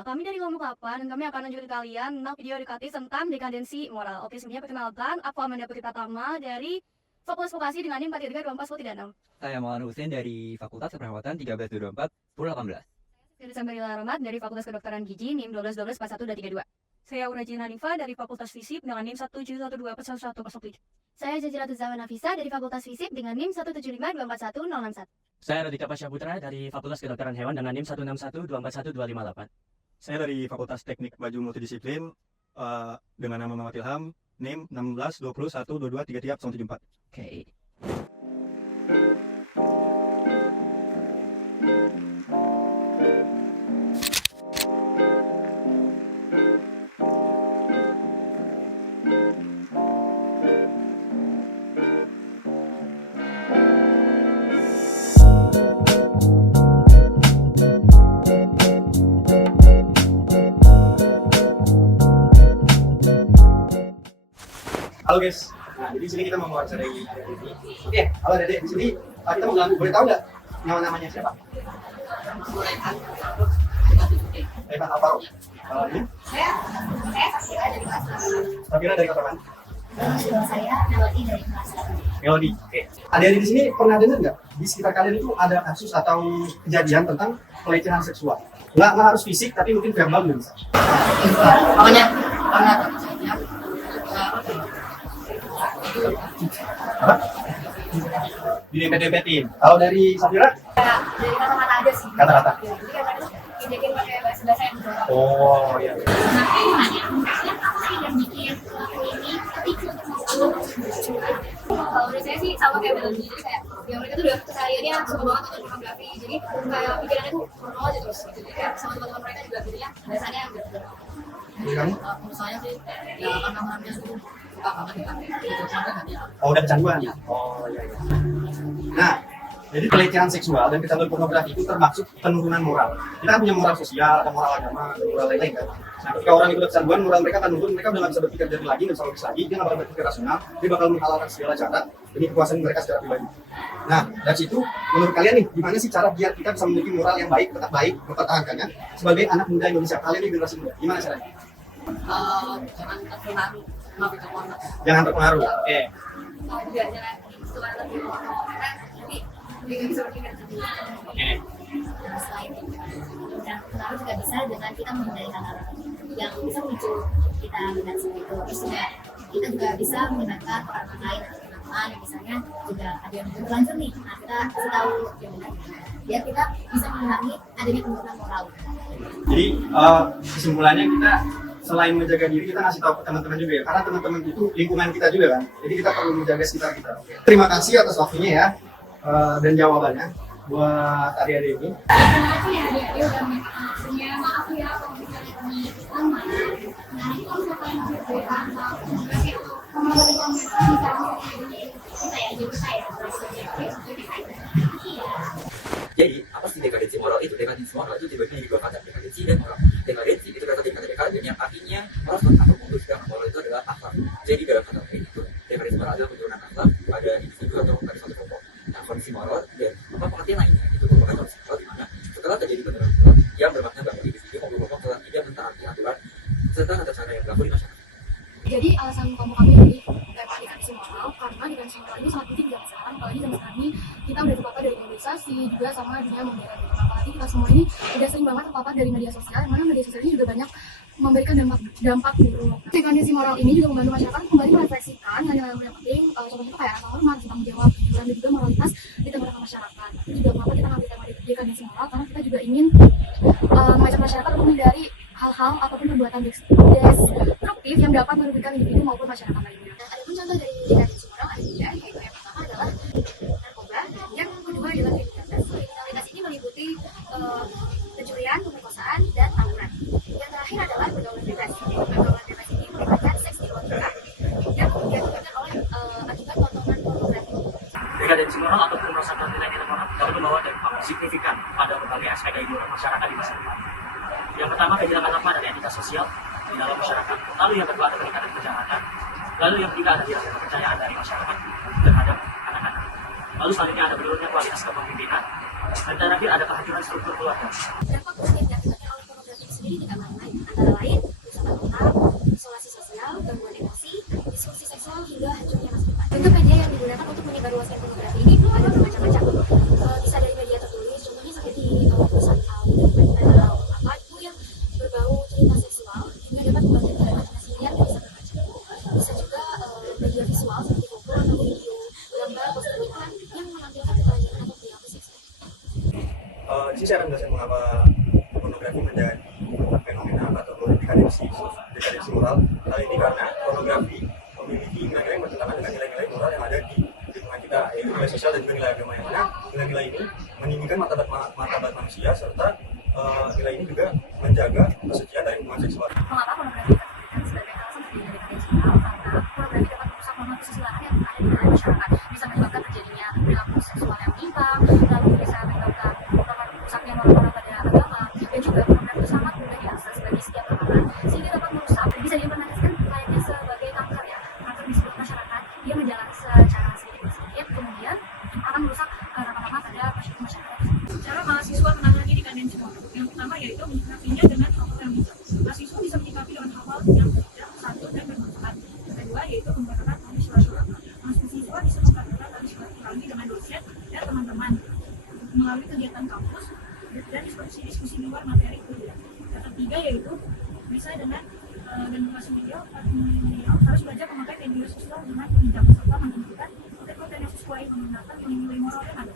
Ya, kami dari Kelompok 8 dan kami akan menunjukkan ke kalian tentang video edukatif tentang dekadensi moral. Oke, sebelumnya perkenalkan, aku Amanda Putri Pratama dari Fakultas Vokasi dengan NIM 4324 Saya Maulana Hussein dari Fakultas Keperawatan 1324 1018. Saya Sambil Rahmat dari Fakultas Kedokteran Gigi NIM 12124132. Saya Urajin Hanifah dari Fakultas Fisip dengan NIM 171241107. Saya Jajira Tuzawa Nafisa dari Fakultas Fisip dengan NIM 17524161. Saya Radika Pasha Putra dari Fakultas Kedokteran Hewan dengan NIM 1612412258. Saya dari Fakultas Teknik Baju Multidisiplin dengan nama Muhammad Ilham, NIM 162012233174. Oke. Halo guys, nah, jadi di sini kita mau mewawancarai Oke, halo Dede, di sini kita mau bilang, boleh tahu nggak namanya siapa? Evan Alvaro. Ini? Saya Safira dari kelas 8. Safira dari kelas 8. Saya Melody dari kelas 8. Melody. Oke. Adik-adik di sini pernah dengar nggak di sekitar kalian itu ada kasus atau kejadian tentang pelecehan seksual? Nggak harus fisik, tapi mungkin verbal juga bisa. Pokoknya pernah saja. Apa? Didempet-dempetin. Kalau dari Safira? Dari kata-kata aja sih. Kata-kata. Ya, jadi kadang diajakin pakai bahasa yang berbeda. Oh iya. Nah, nanya, apa sih yang bikin pelaku ini ketika kalau dari saya sih sama kayak Melody, jadi kayak ya mereka tuh udah kesehariannya suka banget nonton pornografi, jadi kayak pikirannya tuh porno aja terus gitu. Jadi kayak sama teman-teman mereka juga jadinya biasanya gitu. Jadi kamu? Menurut saya sih ya karena orangnya tuh suka banget ya gitu sampai kan ya. Oh, udah kecanduan? Oh iya. Nah, jadi pelecehan seksual dan kecanduan pornografi itu termasuk penurunan moral. Kita kan punya moral sosial, ada moral agama, ada moral lain-lain kan. Nah, ketika orang itu udah kecanduan, moral mereka akan menurun, mereka udah nggak bisa berpikir jernih lagi, nggak bisa logis lagi, dia nggak bakal berpikir rasional, dia bakal menghalalkan segala cara demi kepuasan mereka secara pribadi. Nah, dari situ, menurut kalian nih, gimana sih cara biar kita bisa memiliki moral yang baik, tetap baik, mempertahankannya sebagai anak muda Indonesia? Kalian nih generasi muda, gimana caranya? Jangan terpengaruh sama berita porno. Jangan terpengaruh. Oke. Juga jangan suka lebih porno karena nanti dia nggak bisa berpikir jernih. Oke. Selain itu, dan pengaruh juga bisa dengan kita menghindari hal-hal yang bisa memicu kita melihat seperti itu. Terus juga kita juga bisa mengingatkan orang lain atau teman-teman yang misalnya juga ada yang berlanjut nih. Nah, kita kasih tahu yang benar biar kita bisa mengurangi adanya penurunan moral. Jadi kesimpulannya kita selain menjaga diri, kita ngasih tahu ke teman-teman juga ya, karena teman-teman itu lingkungan kita juga kan, jadi kita perlu menjaga sekitar kita. Terima kasih atas waktunya ya, dan jawabannya buat adik-adik ini. Terima kasih ya adik-adik udah minta maafnya. Maaf ya kalau misalnya kami sama. Nah, kalau misalkan cerita tentang komunikasi atau komunikasi bisa kita ya jadi saya Jadi, apa sih dekadensi moral itu? Dekadensi moral itu dibagi menjadi dua kata, dekadensi dan moral. Dekadensi itu berasal dari kata dekaden yang artinya merosot atau mundur, sedangkan moral itu adalah akhlak. Jadi dalam kata lain itu, dekadensi moral adalah penurunan akhlak pada individu atau pada suatu kelompok. Nah, kondisi moral dan pengertian lainnya itu merupakan kondisi moral di mana setelah terjadi penurunan moral yang bermakna bahwa individu maupun kelompok telah tidak mentaati aturan serta tata cara yang berlaku di masyarakat. Jadi alasan kelompok kami memilih tema dekadensi moral karena dekadensi moral ini sangat penting zaman sekarang, apalagi zaman sekarang ini kita udah terpapar dari globalisasi juga sama dunia modern. Apalagi kita semua ini udah sering banget terpapar dari media sosial, yang mana media sosial ini juga banyak memberikan dampak buruk. Dekadensi moral ini juga membantu masyarakat kembali merefleksikan nilai-nilai yang penting, contohnya kayak rasa hormat, tanggung jawab, dan juga moralitas di tengah-tengah masyarakat. Itu juga kenapa kita ngambil tema dekadensi moral, karena kita juga ingin mengajak masyarakat untuk menghindari hal-hal ataupun perbuatan destruktif yang dapat merugikan individu maupun masyarakat lainnya. Dan ada pun contoh dari dekadensi moral ada tiga, yaitu yang pertama adalah narkoba, yang kedua adalah kriminalitas. Kriminalitas ini meliputi pencurian, pemerkosaan, dan tawuran. Yang terakhir adalah pergaulan bebas. Pergaulan bebas ini melibatkan seks di luar nikah yang diakibatkan oleh akibat tontonan pornografi. Dekadensi moral atau perusahaan nilai-nilai moral dapat membawa dampak signifikan pada berbagai aspek kehidupan masyarakat di masa depan. Yang pertama, kehilangan apa dari entitas sosial di dalam masyarakat. Lalu yang kedua ada peningkatan kejahatan. Lalu yang ketiga ada hilangnya kepercayaan dari masyarakat terhadap anak-anak. Lalu selanjutnya ada menurunnya kualitas kepemimpinan. Dan terakhir ada kehancuran struktur keluarga. Dampak positif yang diakibatkan oleh pornografi sendiri pornografi menjadi fenomena atau dekadensi moral. Hal ini karena pornografi memiliki nilai-nilai yang bertentangan dengan nilai-nilai moral yang ada di lingkungan kita, yaitu nilai sosial dan juga nilai agama, yang mana nilai-nilai ini meninggikan martabat manusia, serta nilai ini juga menjaga kesucian dari hubungan seksual. Mengapa pornografi dikategorikan sebagai alasan terjadinya dekadensi moral? Karena pornografi dapat merusak norma kesusilaan yang ada di dalam masyarakat, bisa menyebabkan terjadinya perilaku seksual yang menyimpang, lalu bisa menyebabkan rusaknya norma-norma pada agama, dan juga pornografi itu sangat mudah diakses bagi setiap kalangan, sehingga dapat merusak, bisa diimplementasikan layaknya sebagai kanker ya, kanker di seluruh masyarakat. Dia menjalar secara sedikit demi sedikit, kemudian akan merusak norma-norma pada masyarakat. Cara mahasiswa menangani dekadensi moral. Yang pertama yaitu menyikapinya dengan hal yang bijak. Mahasiswa bisa menyikapi dengan hal-hal yang bijak, santun dan bermanfaat. Yang kedua yaitu menggunakan tali silaturahmi. Mahasiswa bisa menggunakan tali silaturahmi dengan dosen dan teman-teman melalui kegiatan kampus dan diskusi-diskusi di luar materi kuliah. Yang ketiga yaitu bisa dengan generasi milenial harus belajar memakai media sosial dengan bijak serta menentukan konten-konten yang sesuai menggunakan nilai moral yang ada.